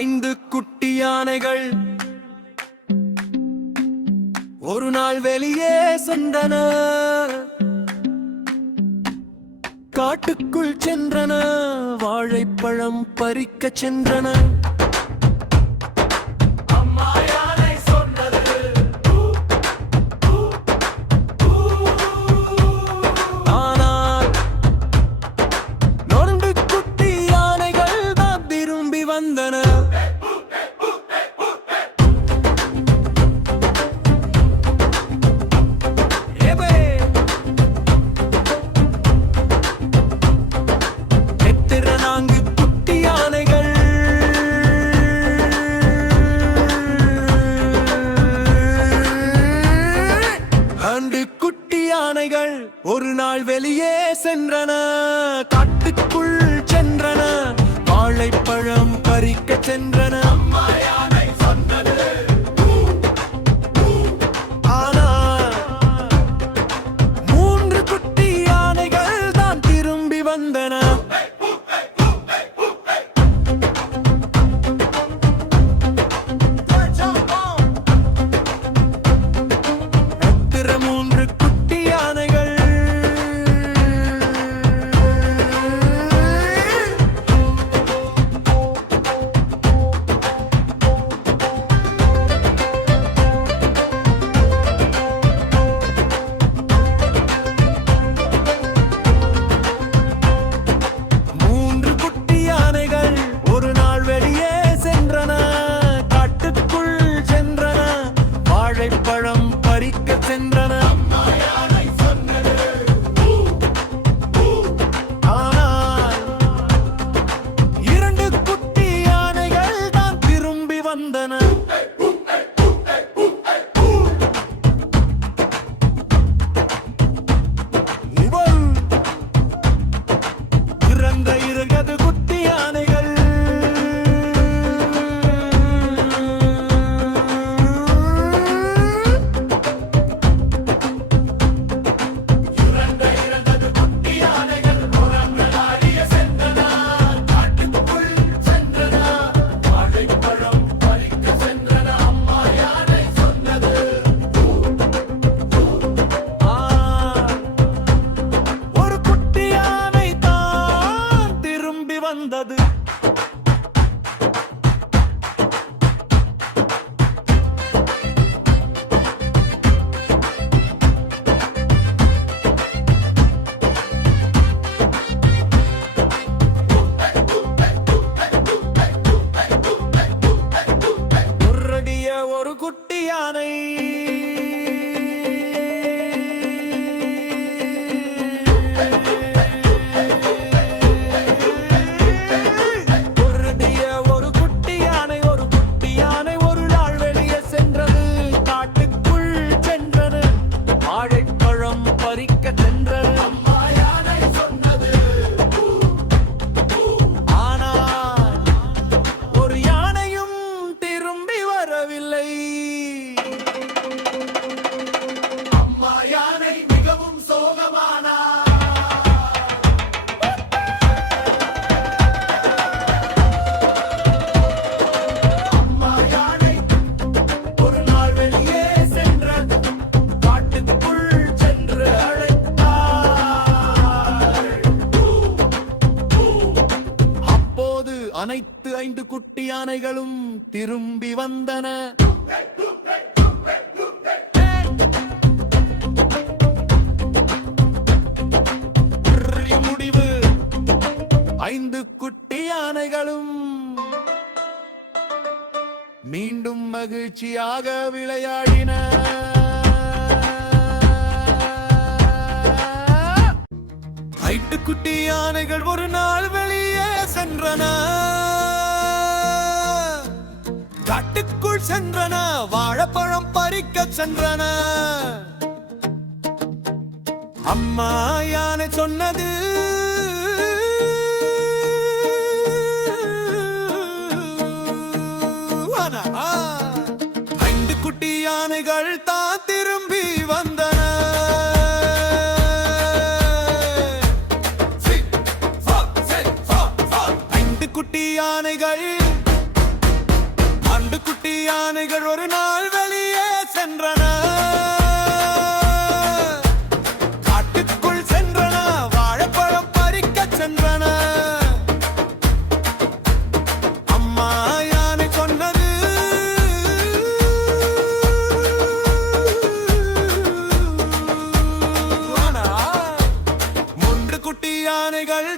5 குட்டி யானைகள் ஒரு நாள் வெளியே சென்றன. காட்டுக்குள் சென்றன, வாழைப்பழம் பறிக்கச் சென்றன. ஆனால் 2 குட்டி யானைகள் தான் திரும்பி வந்தன. ஒரு நாள் வெளியே சென்றன, காட்டுக்குள் சென்றன, வாழைப்பழம் பறிக்கச் சென்றன. ஆனால் 3 குட்டி யானைகள் தான் திரும்பி வந்தன. வாழைப்பழம் பறிக்கச் சென்றன. ஆனால் 2 குட்டி யானைகள் தான் திரும்பி வந்தன. இறந்த 2 குட்டி யானைகள் வந்தது. ஒரு குட்டி யானை அனைத்து 5 குட்டி யானைகளும் திரும்பி வந்தன. முடிவு 5 குட்டி யானைகளும் மீண்டும் மகிழ்ச்சியாக விளையாடின. 5 குட்டி யானைகள் ஒரு நாள் வெளியே சென்றன, காட்டுக்குள் சென்றன, வாழைப்பழம் பறிக்கச் சென்றன. அம்மா யானை சொன்னது, ஐந்து குட்டி யானைகள் தான் திரும்பி வந்தன. குட்டி யானைகள் யானைகள் ஒரு நாள் வெளியே சென்றன. காட்டுக்குள் சென்றன, வாழைப்பழம் பறிக்கச் சென்றன. அம்மா யானை சொன்னது, மூன்று குட்டி யானைகள்